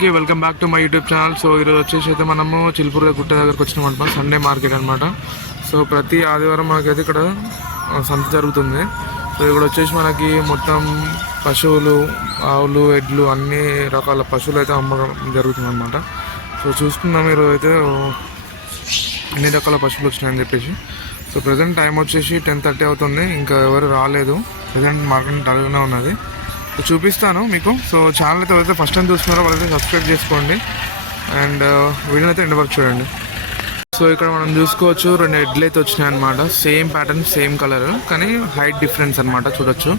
అందరికీ welcome back to my YouTube channel. So ఈరోజు వచ్చేసి అయితే మనము చిలుపూర్ గుట్ట దగ్గరకు వచ్చినాం సండే మార్కెట్ అనమాట. సో ప్రతి ఆదివారం మనకైతే ఇక్కడ సంత జరుగుతుంది. సో ఇక్కడ వచ్చేసి మనకి మొత్తం పశువులు, ఆవులు, ఎడ్లు అన్ని రకాల పశువులు అయితే అమ్మకం జరుగుతుంది అనమాట. సో చూసుకుందాం ఈరోజు అయితే ఎన్ని రకాల పశువులు వచ్చినాయని చెప్పేసి. సో ప్రజెంట్ టైం వచ్చేసి 10:30 అవుతుంది. ఇంకా ఎవరు రాలేదు. ప్రజెంట్ మార్కెట్ డల్గానే ఉన్నది. చూపిస్తాను మీకు. సో ఛానల్ అయితే ఫస్ట్ టైం చూస్తున్నారో వాళ్ళైతే సబ్స్క్రైబ్ చేసుకోండి అండ్ వీడియో అయితే ఎండ్ వరకు చూడండి. సో ఇక్కడ మనం చూసుకోవచ్చు 2 ఎడ్లు అయితే వచ్చినాయి అనమాట. సేమ్ ప్యాటర్న్, సేమ్ కలర్, కానీ హైట్ డిఫరెన్స్ అనమాట. చూడొచ్చు,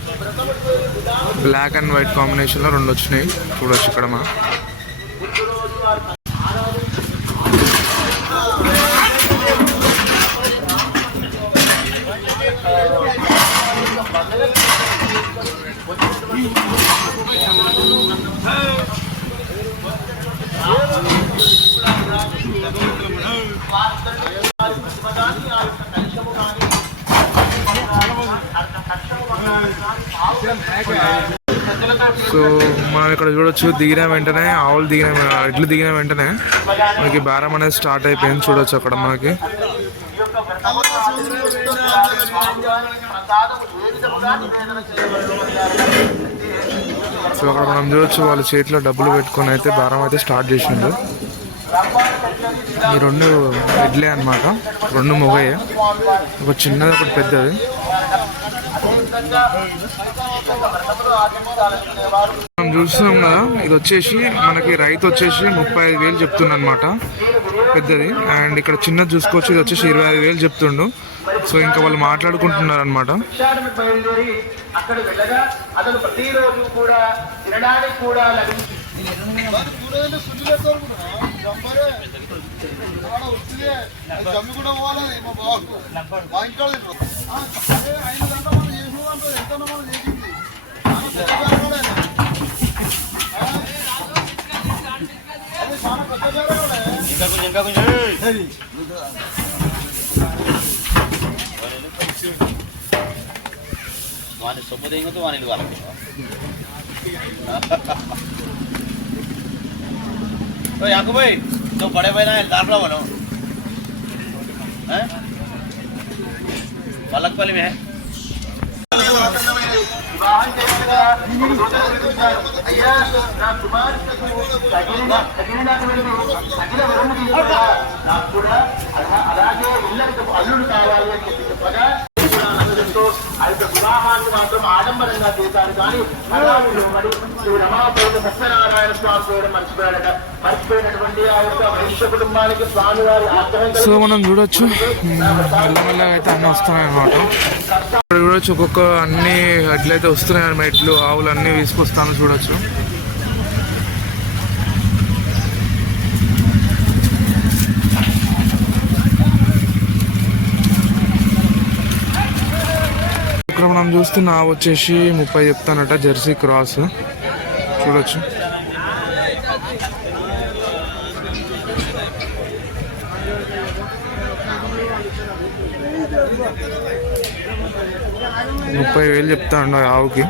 బ్లాక్ అండ్ వైట్ కాంబినేషన్లో 2 వచ్చినాయి. చూడొచ్చు ఇక్కడ మనం. సో మనం ఇక్కడ చూడొచ్చు, దిగిన వెంటనే ఆవులు ఎడ్లు దిగిన వెంటనే మనకి బేరం అనేది స్టార్ట్ అయిపోయింది. చూడొచ్చు అక్కడ మనకి. సో అక్కడ మనం చూడొచ్చు వాళ్ళ చేతిలో డబ్బులు పెట్టుకొని అయితే బేరం అయితే స్టార్ట్ చేసిండు. ఈ 2 ఎడ్లే అనమాట, 2 మొగయ్యే, ఒక చిన్నది ఒకటి పెద్దది. మనం చూస్తున్నాం కదా, ఇది వచ్చేసి మనకి రైతు వచ్చేసి 35,000 చెప్తుండ అనమాట పెద్దది. అండ్ ఇక్కడ చిన్నది చూసుకోవచ్చు, ఇది వచ్చేసి 25,000 చెప్తుండు. సో ఇంకా వాళ్ళు మాట్లాడుకుంటున్నారు అనమాట. वाने सोमो देंगे तो वाने लगा लेंगे तो याकूब भाई तो बड़े भाई ना दाखला बनो हैं पलकपल्ली में है వివాహాన్ని మాత్రం ఆడంబరంగా చేశారు. కానీ శ్రీ రమాపేట సత్యనారాయణ స్వామి పేరు మర్చిపోయినటువంటి ఆ యొక్క వైశ్య కుటుంబానికి స్వామి వారి ఆగ్రహం. సో మనం చూడొచ్చు మెల్లమెల్లగా అయితే అన్నీ వస్తున్నాయి అన్నమాట. ఇక్కడ చూడొచ్చు ఒక్కొక్క అన్ని ఎడ్లు అయితే వస్తున్నాయి అన్నమాట. ఎడ్లు, ఆవులు అన్నీ తీసుకొస్తాను చూడొచ్చు. ఇక్కడ మనం చూస్తున్న ఆవు వచ్చేసి 30 చెప్తానట, జెర్సీ క్రాస్. చూడొచ్చు. $30,000 చెప్తాను ఆవుకి.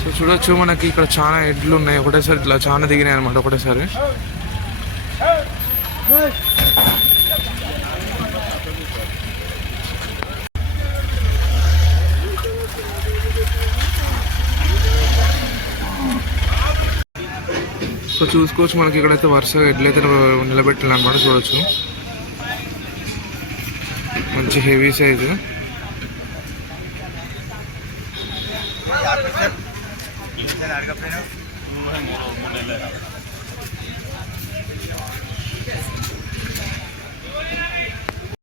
సో చూడొచ్చు మనకి ఇక్కడ చాలా ఎడ్లు ఉన్నాయి. ఒకటేసారి ఇట్లా చాలా దిగినాయి అనమాట ఒకటేసారి. సో చూసుకోవచ్చు మనకి ఇక్కడైతే వరుసగా ఎడ్లయితే నిలబెట్టాలి అనమాట. చూడొచ్చు, మంచి హెవీ సైజు.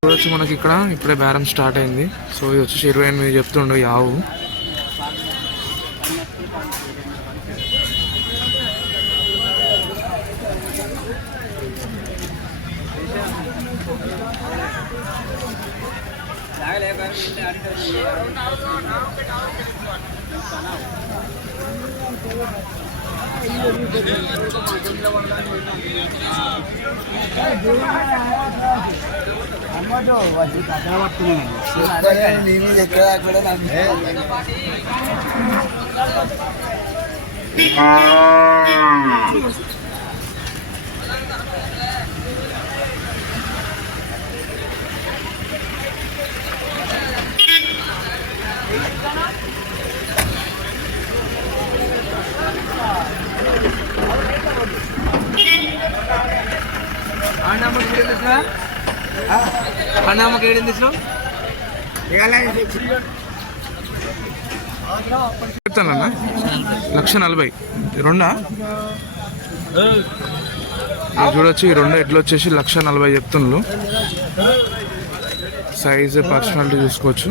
చూడొచ్చు మనకి ఇక్కడ ఇప్పుడే బేరం స్టార్ట్ అయింది. సో ఇది వచ్చేసి 28 చెప్తుండో యావు. చెప్తానన్నా 1,40,000 రెండా ఇది చూడొచ్చు. ఈ రెండు ఎడ్లు వచ్చేసి 1,40,000 చెప్తున్నారు. సైజు పర్సనాలిటీ చూసుకోవచ్చు.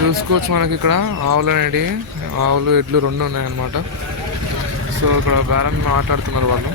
చూసుకోవచ్చు మనకి ఇక్కడ ఆవులు అనేవి, ఆవులు ఎడ్లు రెండు ఉన్నాయన్నమాట. సో ఇక్కడ బేరం మాట్లాడుతున్నారు వాళ్ళు.